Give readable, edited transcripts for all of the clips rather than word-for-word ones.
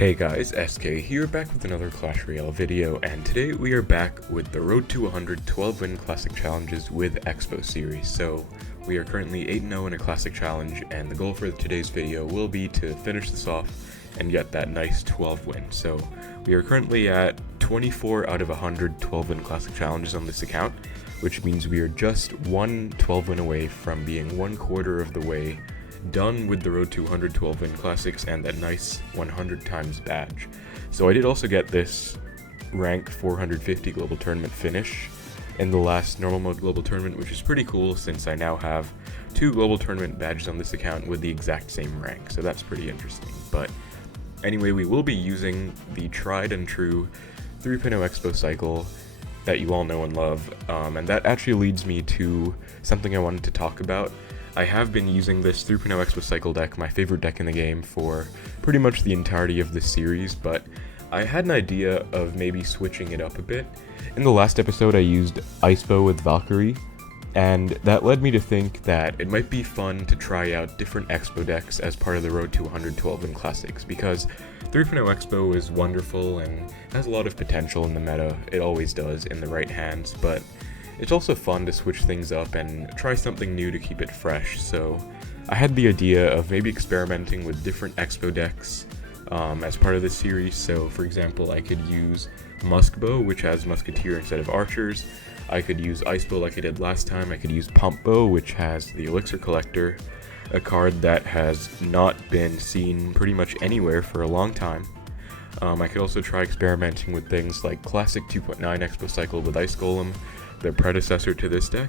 Hey guys, SK here, back with another Clash Royale video, and today we are back with the Road to 100 12-win Classic Challenges with Xbow series. So, we are currently 8-0 in a Classic Challenge, and the goal for today's video will be to finish this off and get that nice 12 win. So, we are currently at 24 out of 100 12-win Classic Challenges on this account, which means we are just one 12-win away from being 1/4 of the way done with the Road to 100 12-win Classics and that nice 100 times badge. So I did also get this rank 450 global tournament finish in the last normal mode global tournament, which is pretty cool since I now have 2 global tournament badges on this account with the exact same rank, so that's pretty interesting. But anyway, we will be using the tried and true 3.0 Xbow cycle that you all know and love, and that actually leads me to something I wanted to talk about. I have been using this 3.0 Xbow cycle deck, my favorite deck in the game, for pretty much the entirety of this series, but I had an idea of maybe switching it up a bit. In the last episode I used Icebow with Valkyrie, and that led me to think that it might be fun to try out different Xbow decks as part of the Road to 100 12-win Classics, because 3.0 Xbow is wonderful and has a lot of potential in the meta. It always does in the right hands, but it's also fun to switch things up and try something new to keep it fresh. So I had the idea of maybe experimenting with different Xbow decks as part of this series. So for example, I could use Muskbow, which has Musketeer instead of Archers. I could use Icebow like I did last time. I could use Pumpbow, which has the Elixir Collector, a card that has not been seen pretty much anywhere for a long time. I could also try experimenting with things like Classic 2.9 Xbow cycle with Ice Golem, the predecessor to this deck,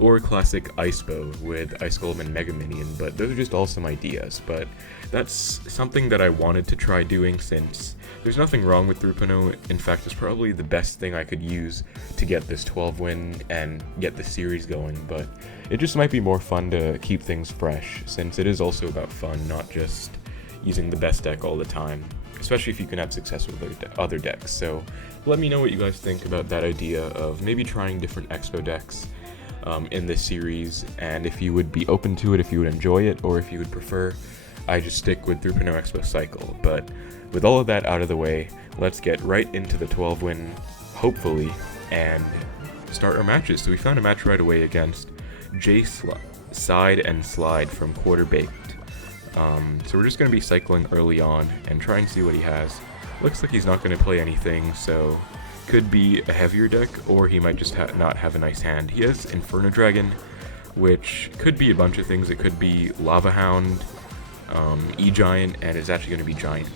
or classic Icebow with Ice Golem and Mega Minion, but those are just all some ideas. But that's something that I wanted to try doing since there's nothing wrong with 3.0. In fact, it's probably the best thing I could use to get this 12 win and get the series going, but it just might be more fun to keep things fresh, since it is also about fun, not just using the best deck all the time, especially if you can have success with other decks. So let me know what you guys think about that idea of maybe trying different Xbow decks in this series, and if you would be open to it, if you would enjoy it, or if you would prefer I just stick with 3.0 Xbow cycle. But with all of that out of the way, let's get right into the 12 win, hopefully, and start our matches. So we found a match right away against Side and Slide from Quarter Baked. So we're just going to be cycling early on and try and see what he has. Looks like he's not going to play anything, so could be a heavier deck, or he might just not have a nice hand. He has Inferno Dragon, which could be a bunch of things. It could be Lava Hound, E-Giant, and it's actually going to be Giant.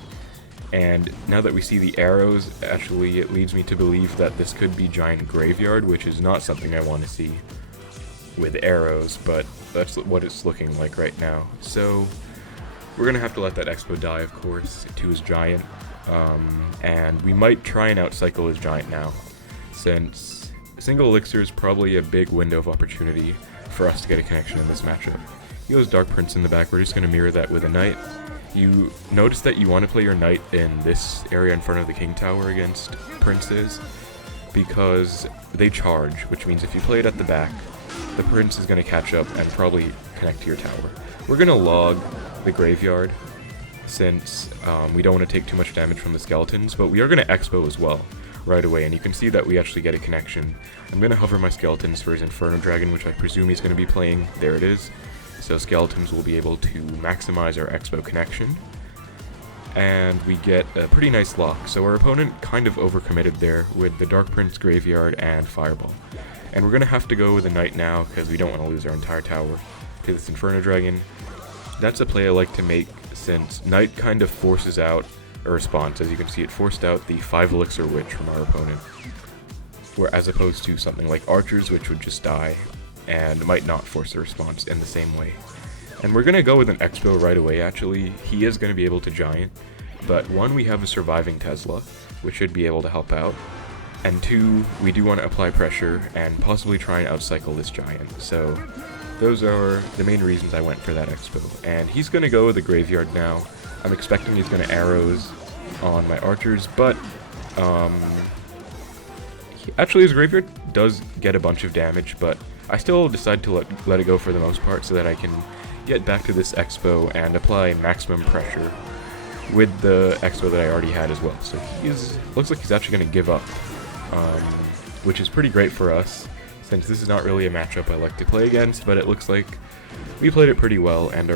And now that we see the arrows, actually it leads me to believe that this could be Giant Graveyard, which is not something I want to see with arrows, but that's what it's looking like right now. So we're going to have to let that Xbow die, of course, to his Giant. And we might try and outcycle his Giant now, since single Elixir is probably a big window of opportunity for us to get a connection in this matchup. He goes Dark Prince in the back. We're just going to mirror that with a Knight. You notice that you want to play your Knight in this area in front of the King Tower against Princes, because they charge, which means if you play it at the back, the Prince is going to catch up and probably connect to your tower. We're going to log the Graveyard, since we don't want to take too much damage from the skeletons, but we are going to Xbow as well right away, and you can see that we actually get a connection. I'm going to hover my skeletons for his Inferno Dragon, which I presume he's going to be playing. There it is. So skeletons will be able to maximize our Xbow connection, and we get a pretty nice lock. So our opponent kind of overcommitted there with the Dark Prince, Graveyard, and Fireball. And we're going to have to go with a Knight now, because we don't want to lose our entire tower to this Inferno Dragon. That's a play I like to make, since Knight kind of forces out a response. As you can see, it forced out the 5 Elixir Witch from our opponent, as opposed to something like Archers, which would just die and might not force a response in the same way. And we're going to go with an Xbow right away. Actually, he is going to be able to Giant, but 1, we have a surviving Tesla, which should be able to help out, and 2, we do want to apply pressure and possibly try and outcycle this Giant. So those are the main reasons I went for that Xbow. And he's going to go with the Graveyard now. I'm expecting he's going to arrows on my Archers, but actually his Graveyard does get a bunch of damage, but I still decide to let it go for the most part, so that I can get back to this Xbow and apply maximum pressure with the Xbow that I already had as well. So looks like he's actually going to give up, which is pretty great for us, since this is not really a matchup I like to play against, but it looks like we played it pretty well, and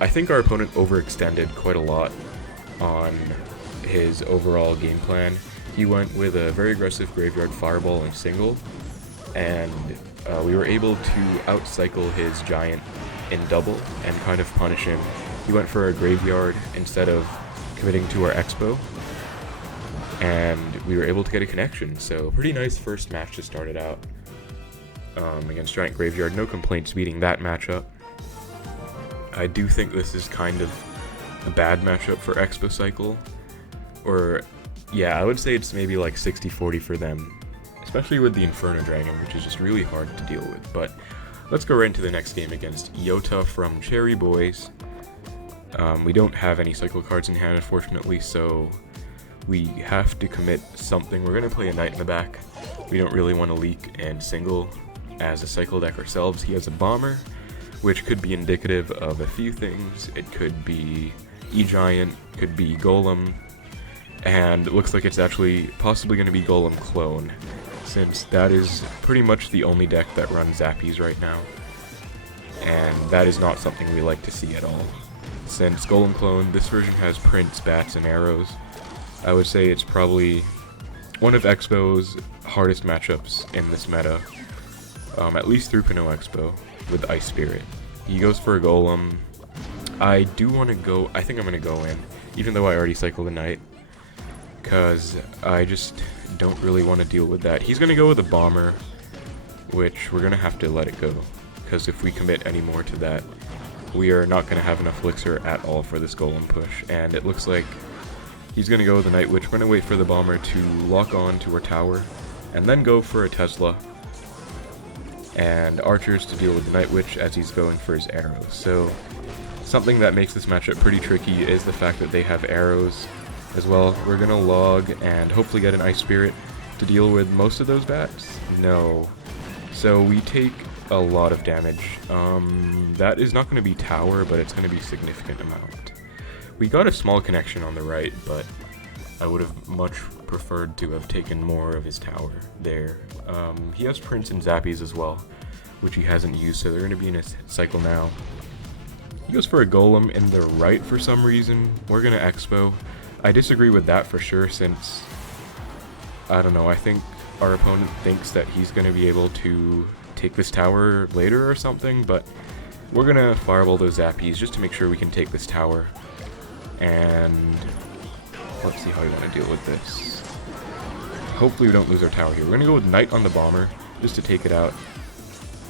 I think our opponent overextended quite a lot on his overall game plan. He went with a very aggressive Graveyard Fireball and single, and we were able to outcycle his Giant in double and kind of punish him. He went for a Graveyard instead of committing to our Xbow, and we were able to get a connection. So pretty nice first match to start it out against Giant Graveyard. No complaints beating that matchup. I do think this is kind of a bad matchup for Xbow Cycle, or yeah, I would say it's maybe like 60-40 for them, especially with the Inferno Dragon, which is just really hard to deal with. But let's go right into the next game against Yota from Cherry Boys. We don't have any cycle cards in hand, unfortunately, so we have to commit something. We're going to play a Knight in the back. We don't really want to leak and single as a cycle deck ourselves. He has a Bomber, which could be indicative of a few things. It could be E-Giant, could be Golem, and it looks like it's actually possibly going to be Golem Clone, since that is pretty much the only deck that runs Zappies right now, and that is not something we like to see at all. Since Golem Clone, this version has Prince, Bats, and Arrows, I would say it's probably one of Xbow's hardest matchups in this meta, at least through Pinot Xbow, with Ice Spirit. He goes for a Golem. I think I'm going to go in, even though I already cycled a Knight, because I just don't really want to deal with that. He's going to go with a Bomber, which we're going to have to let it go, because if we commit any more to that, we are not going to have enough Elixir at all for this Golem push, and it looks like he's going to go with the Night Witch. We're going to wait for the Bomber to lock on to our tower, and then go for a Tesla, and Archers to deal with the Night Witch as he's going for his arrows. So something that makes this matchup pretty tricky is the fact that they have arrows as well. We're going to log and hopefully get an Ice Spirit to deal with most of those bats. No. So we take a lot of damage. That is not going to be tower, but it's going to be a significant amount. We got a small connection on the right, but I would have much preferred to have taken more of his tower there. He has Prince and Zappies as well, which he hasn't used, so they're going to be in his cycle now. He goes for a Golem in the right for some reason. We're going to Xbow. I disagree with that for sure, since, I don't know, I think our opponent thinks that he's going to be able to take this tower later or something, but we're going to fireball those Zappies just to make sure we can take this tower. And let's see how we want to deal with this. Hopefully we don't lose our tower here. We're going to go with Knight on the Bomber just to take it out.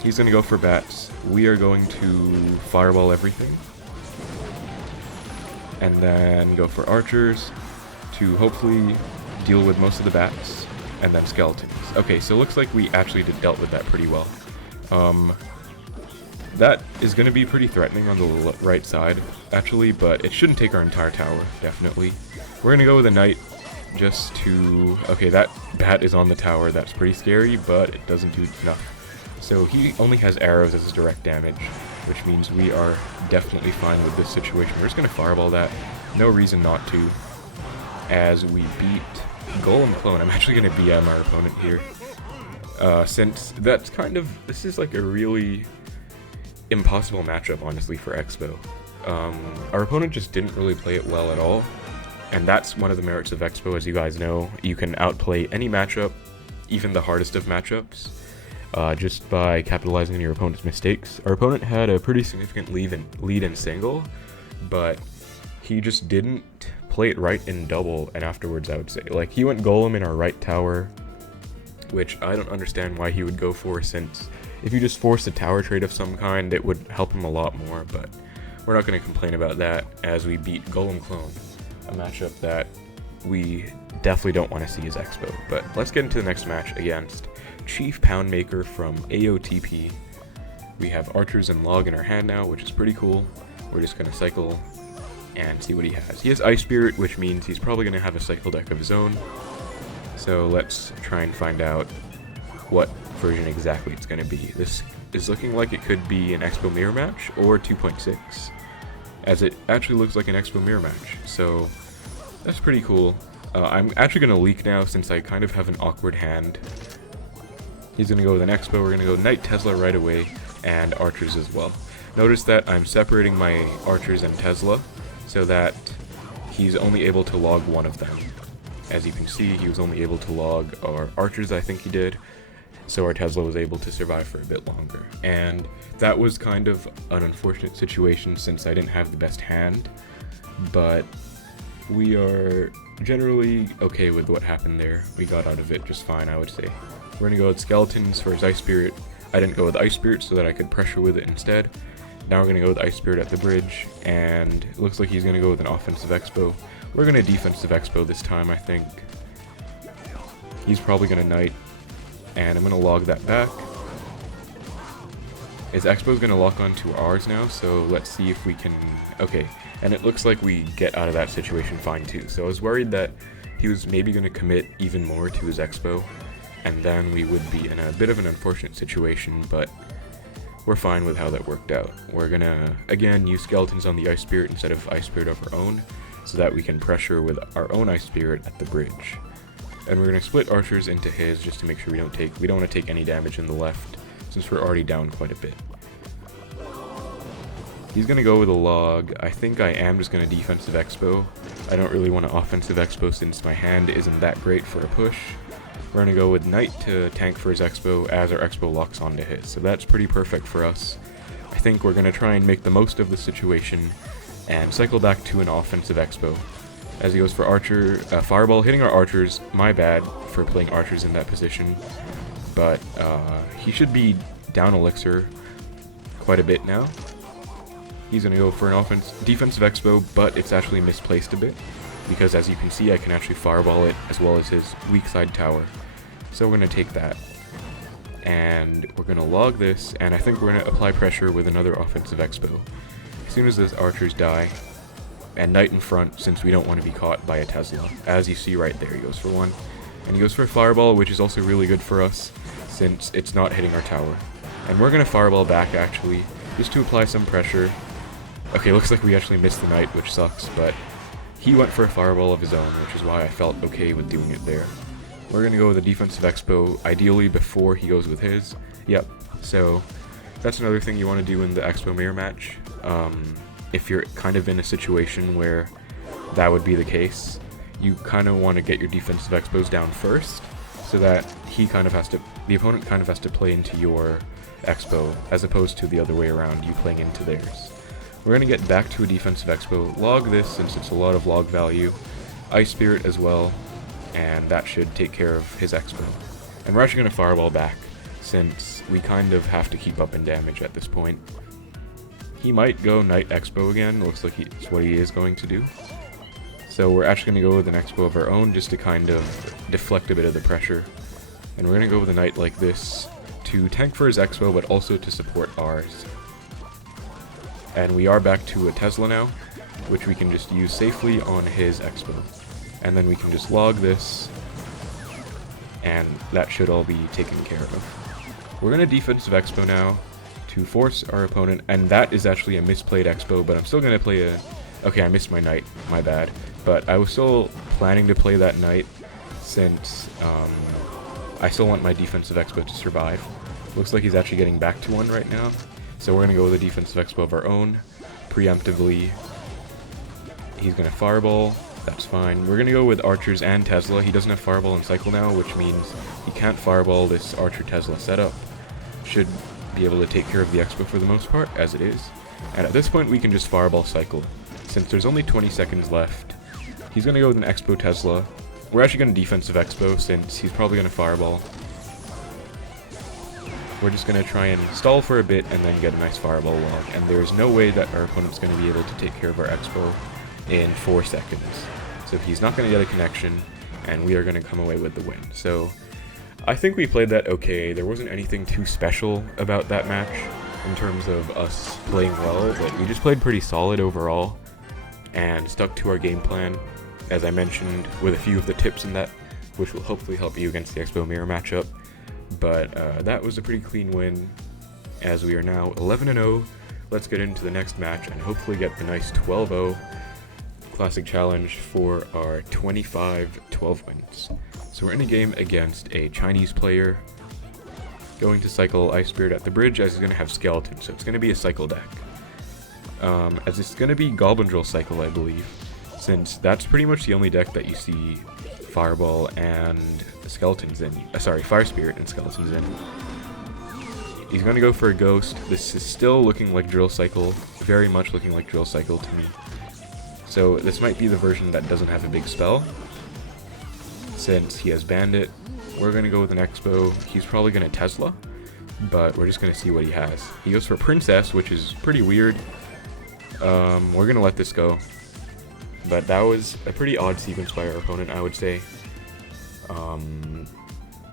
He's going to go for bats. We are going to fireball everything, and then go for Archers to hopefully deal with most of the bats, and then Skeletons. Okay, so it looks like we actually dealt with that pretty well. That is going to be pretty threatening on the right side, actually, but it shouldn't take our entire tower, definitely. We're going to go with a Knight just to... Okay, that bat is on the tower. That's pretty scary, but it doesn't do enough. So he only has arrows as his direct damage, which means we are definitely fine with this situation. We're just going to fireball that. No reason not to, as we beat Golem Clone. I'm actually going to BM our opponent here, since that's kind of... This is like a really impossible matchup, honestly, for Xbow. Our opponent just didn't really play it well at all, and that's one of the merits of Xbow, as you guys know. You can outplay any matchup, even the hardest of matchups, just by capitalizing on your opponent's mistakes. Our opponent had a pretty significant lead in single, but he just didn't play it right in double, and afterwards, I would say. Like, he went Golem in our right tower, which I don't understand why he would go for, since if you just force a tower trade of some kind, it would help him a lot more, but we're not going to complain about that, as we beat Golem Clone, a matchup that we definitely don't want to see as Xbow. But let's get into the next match against Chief Poundmaker from AOTP. We have Archers and Log in our hand now, which is pretty cool. We're just going to cycle and see what he has. He has Ice Spirit, which means he's probably going to have a cycle deck of his own. So let's try and find out what version exactly it's going to be. This is looking like it could be an Xbow mirror match or 2.6. as it actually looks like an Xbow mirror match. So that's pretty cool. I'm actually going to leak now since I kind of have an awkward hand. He's going to go with an Xbow, we're going to go Knight Tesla right away, and Archers as well. Notice that I'm separating my Archers and Tesla so that he's only able to log one of them. As you can see, he was only able to log our Archers, I think he did, so our Tesla was able to survive for a bit longer. And that was kind of an unfortunate situation since I didn't have the best hand, but we are generally okay with what happened there. We got out of it just fine, I would say. We're going to go with Skeletons for his Ice Spirit. I didn't go with Ice Spirit so that I could pressure with it instead. Now we're going to go with Ice Spirit at the bridge, and it looks like he's going to go with an offensive Xbow. We're going to defensive Xbow this time, I think. He's probably going to Knight, and I'm going to log that back. His Xbow's going to lock onto ours now, so let's see if we can... Okay, and it looks like we get out of that situation fine too. So I was worried that he was maybe going to commit even more to his Xbow, and then we would be in a bit of an unfortunate situation, but we're fine with how that worked out. We're gonna, again, use Skeletons on the Ice Spirit instead of Ice Spirit of our own, so that we can pressure with our own Ice Spirit at the bridge. And we're gonna split Archers into his just to make sure we don't want to take any damage in the left, since we're already down quite a bit. He's gonna go with a log. I think I am just gonna defensive Xbow. I don't really want to offensive Xbow since my hand isn't that great for a push. We're going to go with Knight to tank for his Xbow as our Xbow locks onto his. So that's pretty perfect for us. I think we're going to try and make the most of the situation and cycle back to an offensive Xbow. As he goes for Archer, Fireball hitting our Archers. My bad for playing Archers in that position. But he should be down Elixir quite a bit now. He's going to go for an defensive Xbow, but it's actually misplaced a bit. Because as you can see, I can actually Fireball it as well as his weak side tower. So we're going to take that, and we're going to log this, and I think we're going to apply pressure with another offensive Xbow. As soon as those Archers die, and Knight in front, since we don't want to be caught by a Tesla. As you see right there, he goes for one, and he goes for a Fireball, which is also really good for us, since it's not hitting our tower. And we're going to Fireball back, actually, just to apply some pressure. Okay, looks like we actually missed the Knight, which sucks, but he went for a Fireball of his own, which is why I felt okay with doing it there. We're going to go with a defensive Xbow, ideally before he goes with his. Yep, so that's another thing you want to do in the Xbow mirror match. If you're kind of in a situation where that would be the case, you kind of want to get your defensive Xbows down first, so that the opponent kind of has to play into your Xbow, as opposed to the other way around, you playing into theirs. We're going to get back to a defensive Xbow, log this since it's a lot of log value, Ice Spirit as well, and that should take care of his Xbow. And we're actually going to Fireball back, since we kind of have to keep up in damage at this point. He might go Knight Xbow again, looks like it's what he is going to do. So we're actually going to go with an Xbow of our own just to kind of deflect a bit of the pressure. And we're going to go with a Knight like this to tank for his Xbow, but also to support ours. And we are back to a Tesla now, which we can just use safely on his Xbow. And then we can just log this, and that should all be taken care of. We're going to defensive Xbow now to force our opponent, and that is actually a misplayed Xbow, but I'm still going to play a... Okay, I missed my Knight, my bad. But I was still planning to play that Knight, since I still want my defensive Xbow to survive. Looks like he's actually getting back to one right now. So we're going to go with a defensive Xbow of our own, preemptively. He's going to Fireball, that's fine. We're going to go with Archers and Tesla. He doesn't have Fireball and Cycle now, which means he can't Fireball this Archer-Tesla setup. Should be able to take care of the Xbow for the most part, as it is. And at this point we can just Fireball Cycle. Since there's only 20 seconds left, he's going to go with an Xbow Tesla. We're actually going to defensive Xbow, since he's probably going to Fireball. We're just going to try and stall for a bit and then get a nice Fireball log, and there's no way that our opponent's going to be able to take care of our Xbow in 4 seconds. So he's not going to get a connection, and we are going to come away with the win. So I think we played that okay. There wasn't anything too special about that match in terms of us playing well, but we just played pretty solid overall and stuck to our game plan, as I mentioned, with a few of the tips in that, which will hopefully help you against the Xbow mirror matchup. But that was a pretty clean win, as we are now 11-0 let's get into the next match and hopefully get the nice 12-0 Classic Challenge for our 25-12 wins. So we're in a game against a Chinese player, going to cycle Ice Spirit at the bridge as he's going to have Skeleton, so it's going to be a cycle deck. As it's going to be Goblin Drill cycle, I believe, since that's pretty much the only deck that you see Fireball and Skeletons in. Fire Spirit and Skeletons in. He's going to go for a Ghost. This is still looking like Drill Cycle, very much looking like Drill Cycle to me. So this might be the version that doesn't have a big spell, since he has Bandit. We're going to go with an Xbow. He's probably going to Tesla, but we're just going to see what he has. He goes for Princess, which is pretty weird. We're going to let this go. But that was a pretty odd sequence by our opponent, I would say.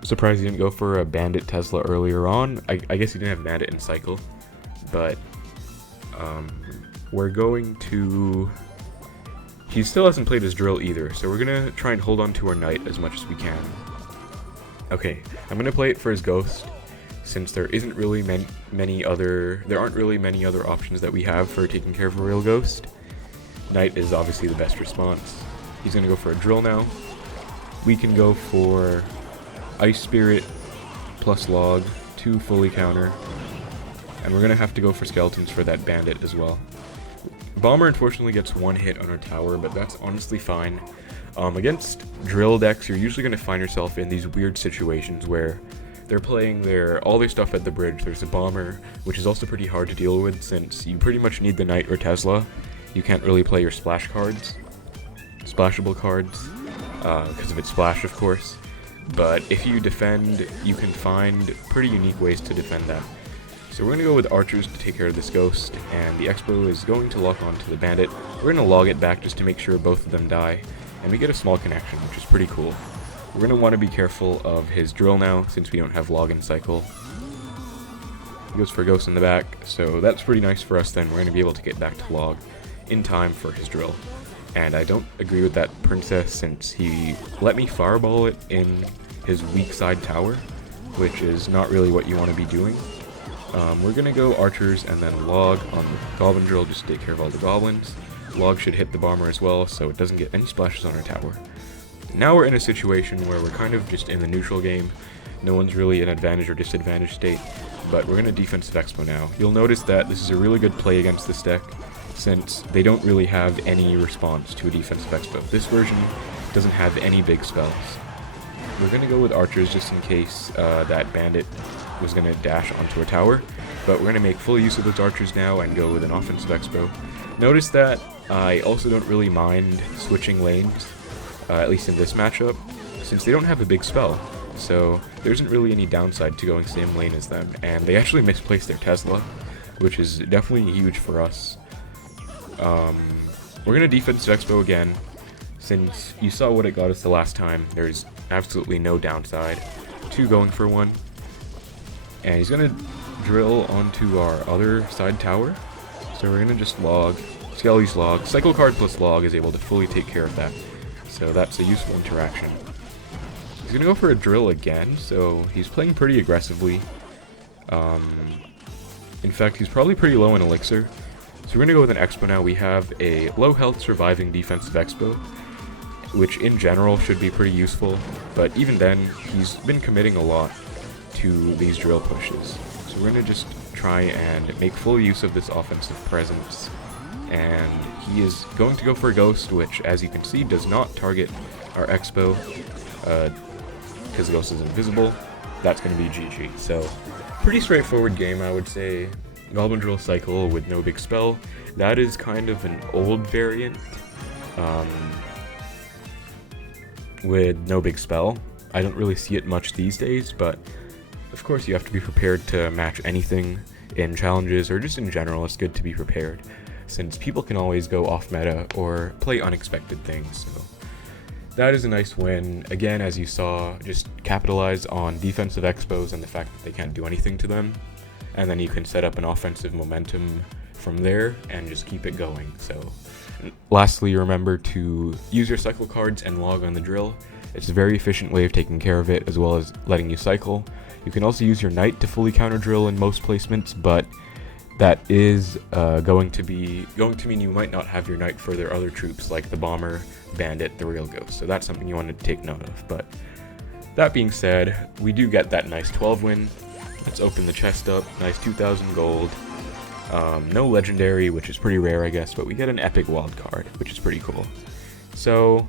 Surprised he didn't go for a Bandit Tesla earlier on. I guess he didn't have Bandit in cycle, but we're going to... He still hasn't played his Drill either, so we're going to try and hold on to our Knight as much as we can. Okay, I'm going to play it for his Ghost, since there isn't really many other options that we have for taking care of a real Ghost. Knight is obviously the best response. He's going to go for a Drill now. We can go for Ice Spirit plus Log to fully counter. And we're going to have to go for Skeletons for that Bandit as well. Bomber unfortunately gets one hit on our tower, but that's honestly fine. Against Drill decks, you're usually going to find yourself in these weird situations where they're playing all their stuff at the bridge. There's a Bomber, which is also pretty hard to deal with since you pretty much need the Knight or Tesla. You can't really play your splash cards, splashable cards, because of its splash, of course. But if you defend, you can find pretty unique ways to defend that. So we're going to go with Archers to take care of this Ghost, and the Xbow is going to lock onto the Bandit. We're going to log it back just to make sure both of them die, and we get a small connection, which is pretty cool. We're going to want to be careful of his Drill now, since we don't have log in cycle. He goes for Ghost in the back, so that's pretty nice for us then. We're going to be able to get back to log in time for his Drill. And I don't agree with that Princess, since he let me Fireball it in his weak side tower, which is not really what you want to be doing. We're going to go Archers and then Log on the Goblin Drill just to take care of all the Goblins. Log should hit the Bomber as well, so it doesn't get any splashes on our tower. Now we're in a situation where we're kind of just in the neutral game. No one's really in advantage or disadvantage state, but we're going to Defensive Expo now. You'll notice that this is a really good play against this deck, since they don't really have any response to a Defensive Expo. This version doesn't have any big spells. We're going to go with Archers just in case that Bandit was going to dash onto a tower, but we're going to make full use of those Archers now and go with an Offensive Expo. Notice that I also don't really mind switching lanes, at least in this matchup, since they don't have a big spell, so there isn't really any downside to going same lane as them, and they actually misplaced their Tesla, which is definitely huge for us. We're going to Defensive Expo again, since you saw what it got us the last time. There's absolutely no downside to going for one. And he's going to Drill onto our other side tower, so we're going to just Log, Skelly's Log. Cycle card plus Log is able to fully take care of that, so that's a useful interaction. He's going to go for a Drill again, so he's playing pretty aggressively. In fact, he's probably pretty low in Elixir. So we're going to go with an Expo now. We have a low health surviving Defensive Expo, which in general should be pretty useful, but even then, he's been committing a lot to these Drill pushes. So we're going to just try and make full use of this offensive presence, and he is going to go for a Ghost, which, as you can see, does not target our Expo, because the Ghost is invisible. That's going to be GG. So, pretty straightforward game, I would say. Goblin Drill cycle with no big spell. That is kind of an old variant with no big spell. I don't really see it much these days, but of course you have to be prepared to match anything in challenges, or just in general. It's good to be prepared, since people can always go off meta or play unexpected things. So that is a nice win. Again, as you saw, just capitalize on defensive expos and the fact that they can't do anything to them, and then you can set up an offensive momentum from there and just keep it going. So lastly, remember to use your cycle cards and log on the drill. It's a very efficient way of taking care of it, as well as letting you cycle. You can also use your knight to fully counter drill in most placements, but that is going to mean you might not have your knight for their other troops like the bomber, bandit, the real ghost. So that's something you want to take note of. But that being said, we do get that nice 12 win. Let's open the chest up. Nice 2,000 gold. No legendary, which is pretty rare, I guess, but we get an epic wild card, which is pretty cool. So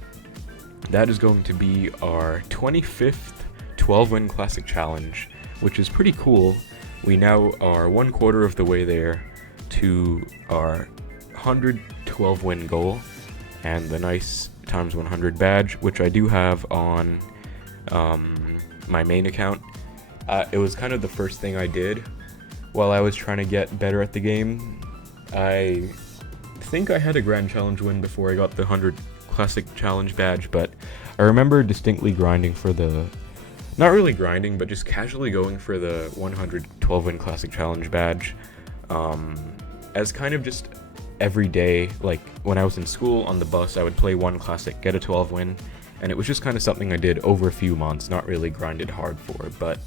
that is going to be our 25th 12-win classic challenge, which is pretty cool. We now are 1/4 of the way there to our 112-win goal and the nice times 100 badge, which I do have on my main account. It was kind of the first thing I did while I was trying to get better at the game. I think I had a grand challenge win before I got the 100 classic challenge badge, but I remember distinctly grinding for the, not really grinding, but just casually going for the 112 win classic challenge badge as kind of just every day. Like when I was in school on the bus, I would play one classic, get a 12 win, and it was just kind of something I did over a few months, not really grinded hard for. But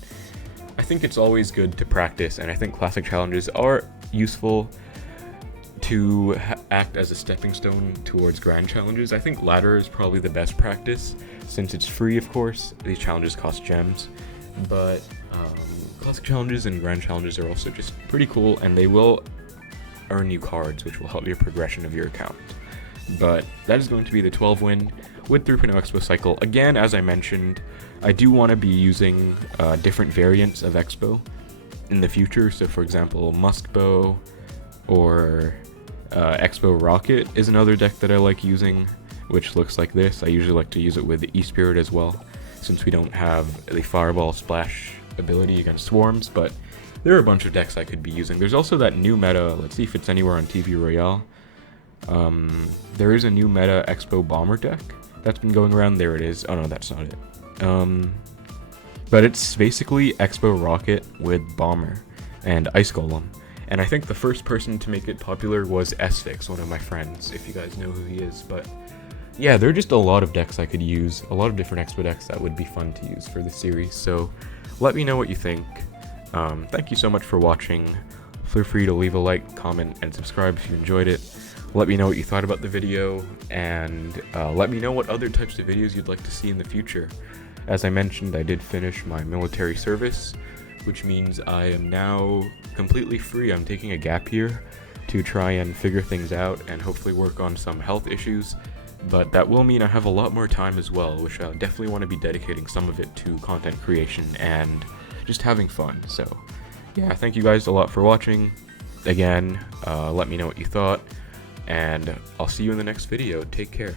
I think it's always good to practice, and I think classic challenges are useful to act as a stepping stone towards grand challenges. I think ladder is probably the best practice, since it's free, of course. These challenges cost gems, but classic challenges and grand challenges are also just pretty cool, and they will earn you cards, which will help your progression of your account. But that is going to be the 12 win with 3.0 Xbow cycle. Again, as I mentioned, I do want to be using different variants of Xbow in the future. So for example, Muskbow or Xbow Rocket is another deck that I like using, which looks like this. I usually like to use it with the E-Spirit as well, since we don't have the Fireball Splash ability against swarms, but there are a bunch of decks I could be using. There's also that new meta, let's see if it's anywhere on TV Royale. There is a new meta Xbow Bomber deck that's been going around. There it is. Oh no, that's not it. But it's basically Xbow Rocket with Bomber and Ice Golem. And I think the first person to make it popular was Sfix, one of my friends, if you guys know who he is. But yeah, there are just a lot of decks I could use, a lot of different Xbow decks that would be fun to use for the series. So let me know what you think. Thank you so much for watching. Feel free to leave a like, comment, and subscribe if you enjoyed it. Let me know what you thought about the video, and let me know what other types of videos you'd like to see in the future. As I mentioned, I did finish my military service, which means I am now completely free. I'm taking a gap year to try and figure things out and hopefully work on some health issues, but that will mean I have a lot more time as well, which I definitely want to be dedicating some of it to content creation and just having fun. So yeah, thank you guys a lot for watching. Again, let me know what you thought, and I'll see you in the next video. Take care.